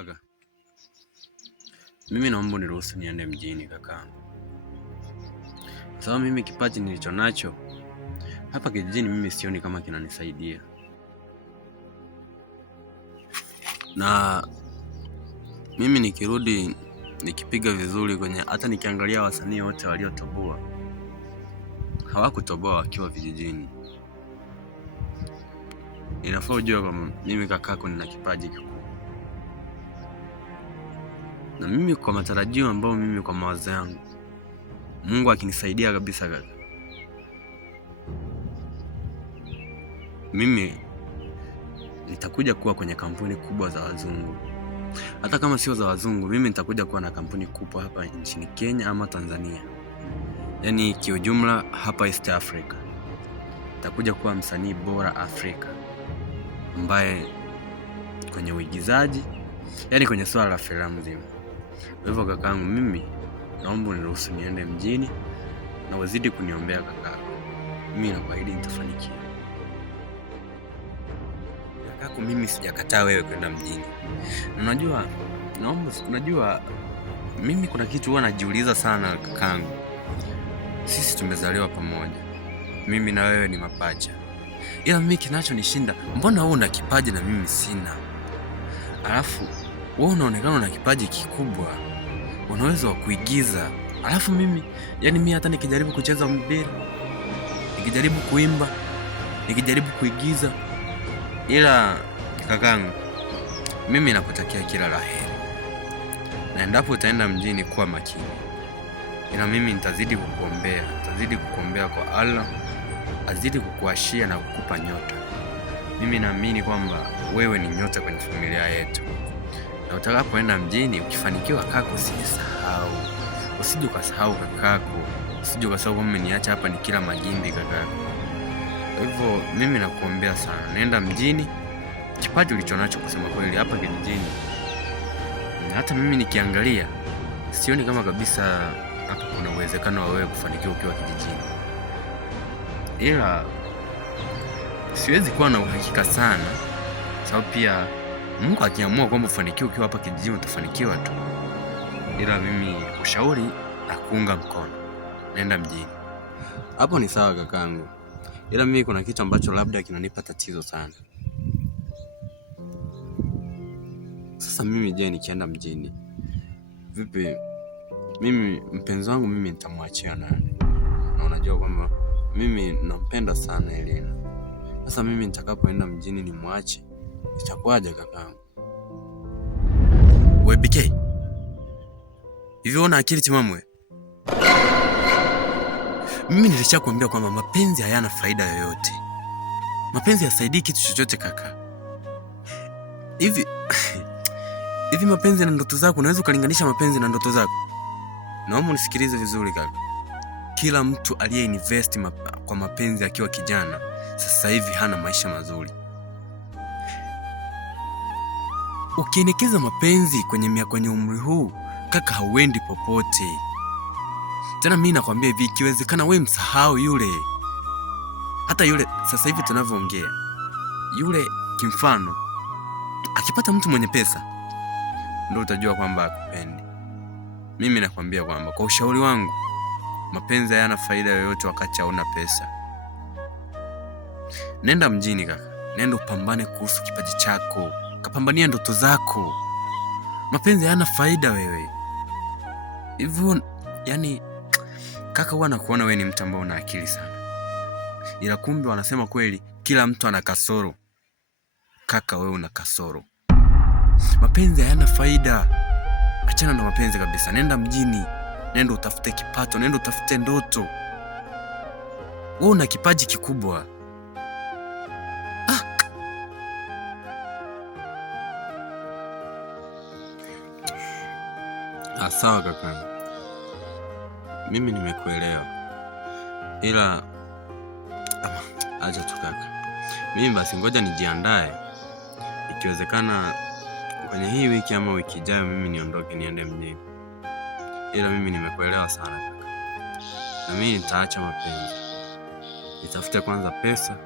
Kaka, mimi naomba niruhusu niende mjini kaka. Sababu mimi kipaji nilicho nacho hapa kijijini mimi sioni kama kinanisaidia. Na mimi nikirudi nikipiga vizuri kwenye hata nikiangalia wasanii wote waliotoboa hawakutoboa wakiwa vijijini. Inafaa ujue kama mimi kakako nina kipaji kikubwa. Na mimi kwa matarajio ambao mimi kwa mawazo yangu, Mungu akinisaidia kabisa kaka, mimi nitakuja kuwa kwenye kampuni kubwa za wazungu. Hata kama sio za wazungu, mimi nitakuja kuwa na kampuni kubwa hapa nchini Kenya ama Tanzania. Yaani kiujumla hapa East Africa. Nitakuja kuwa msanii bora Afrika ambaye kwenye uigizaji, yaani kwenye swala la filamu nzima. Kwa hivyo kakaangu, mimi naomba uniruhusu niende mjini na wazidi kuniombea kakako. Mimi nakuahidi nitafanikiwa. Kakako, mimi sijakataa wewe kwenda mjini. Na unajua mimi kuna kitu huwa najiuliza sana kakaangu. Sisi tumezaliwa pamoja. Mimi na wewe ni mapacha. Ila mimi kinachonishinda, mbona wewe una kipaji na mimi sina? Alafu wewe unaonekana una kipaji kikubwa. Unaweza wa kuigiza. Alafu mimi hata nikijaribu kucheza mpira, nikijaribu kuimba, nikijaribu kuigiza. Ila kakangu, mimi nakutakia kila la heri. Na endapo utaenda mjini kuwa makini. Ila mimi nitazidi kukuombea kwa Allah, azidi kukuashia na kukupa nyota. Mimi naamini kwamba wewe ni nyota kwenye familia yetu. Na utakapoenda mjini ukifanikiwa kaka, usije ukasahau kakako. Usije ukasahau kwamba umeniacha hapa nikila magimbi kakako. Kwa hivyo mimi nakuombea sana. Nenda mjini, kipaji ulichonacho kusema kweli hapa kijijini. Hata mimi nikiangalia sioni kama kabisa hapa kuna uwezekano wa wewe kufanikiwa ukiwa kijijini. Ila siwezi kuwa na uhakika sana, sababu pia Mungu akiamua kwamba ufanikiwe ukiwa hapa kijijini utafanikiwa tu. Ila mimi ushauri na kuunga mkono. Nenda mjini. Hapo ni sawa kakangu. Ila mimi kuna kitu ambacho labda kinanipa tatizo sana. Sasa mimi je, nikienda mjini vipi? Mimi mpenzi wangu mimi nitamwachia nani? Na unajua kwamba mimi nampenda sana Elena. Sasa mimi nitakapoenda mjini nimwache, itakuwaje kakangu? Wewe BK, hivi una akili timamu wewe? Mimi nilishakwambia kwamba mapenzi hayana faida yoyote. Mapenzi hayasaidii kitu chochote kaka. Hivi mapenzi na ndoto zako, unaweza kulinganisha mapenzi na ndoto zako? Naomba unisikilize vizuri kaka. Kila mtu aliyeinvest kwa mapenzi akiwa kijana, sasa hivi hana maisha mazuri. Ukielekeza mapenzi kwenye umri huu, kaka, hauendi popote. Tena mimi nakwambia hivi, ikiwezekana wewe msahau yule. Hata yule sasa hivi tunavyoongea, yule kimfano akipata mtu mwenye pesa, ndio utajua kwamba hakupendi. Mimi nakwambia kwamba kwa ushauri wangu, mapenzi hayana faida yoyote wakati hauna pesa. Nenda mjini kaka. Nenda upambane kuhusu kipaji chako. Kapambania ndoto zako. Mapenzi hayana faida wewe. Hivyo yani kaka, huwa nakuona wewe ni mtu ambaye una akili sana. Ila kumbe wanasema kweli kila mtu ana kasoro. Kaka, wewe una kasoro. Mapenzi hayana faida. Achana na mapenzi kabisa. Nenda mjini. Nenda utafute kipato, nenda utafute ndoto. Wewe una kipaji kikubwa. Sawa kaka. Mimi nimekuelewa. Ila acha tu kaka. Mimi basi ngoja nijiandae. Ikiwezekana kwenye hii wiki ama wiki ijayo mimi niondoke niende mjini. Ila mimi nimekuelewa sana kaka. Na mimi nitaacha mapenzi. Nitafute kwanza pesa.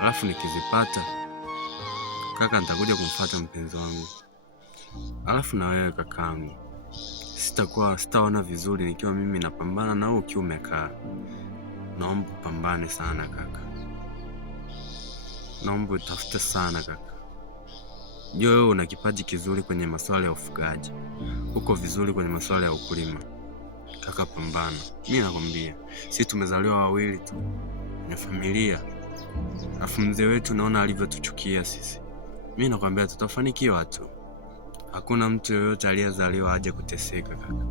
Alafu nikizipata kaka, nitakuja kumfuata mpenzi wangu. Alafu na wewe kakangu, sitaona vizuri nikiwa mimi napambana na wewe ukiwa umekaa. Naomba pambane sana kaka. Naomba utafute sana kaka. Jua wewe una kipaji kizuri kwenye masuala ya ufugaji. Uko vizuri kwenye masuala ya ukulima. Kaka pambana. Mimi nakwambia, sisi tumezaliwa wawili tu na familia. Afu mzee wetu naona alivyotuchukia sisi. Mimi nakwambia tutafanikiwa tu. Hakuna mtu yoyote aliyezaliwa aje kuteseka kaka.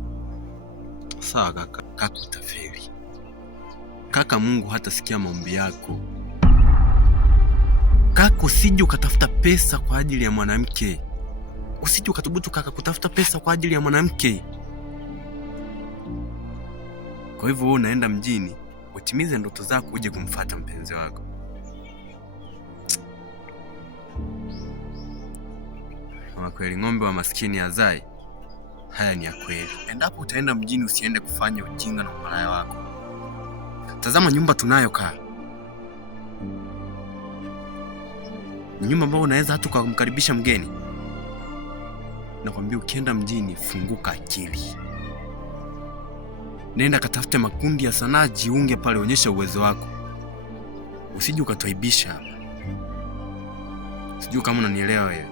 Sawa kaka, kaka utafeli. Kaka Mungu hatasikia maombi yako. Kaka usije ukatafuta pesa kwa ajili ya mwanamke. Usije ukathubutu kaka kutafuta pesa kwa ajili ya mwanamke. Kwa hivyo wewe unaenda mjini, utimize ndoto zako uje kumfuata mpenzi wako. Kama kweli ng'ombe wa maskini hazai, haya ni ya kweli. Endapo utaenda mjini usiende kufanya ujinga na umalaya wako. Tazama nyumba tunayo kaa. Ni nyumba ambayo unaweza hata kumkaribisha mgeni. Nakwambia ukienda mjini funguka akili. Nenda katafute makundi ya sanaa, jiunge pale, onyesha uwezo wako. Usije ukatuaibisha. Sijui kama unanielewa wewe.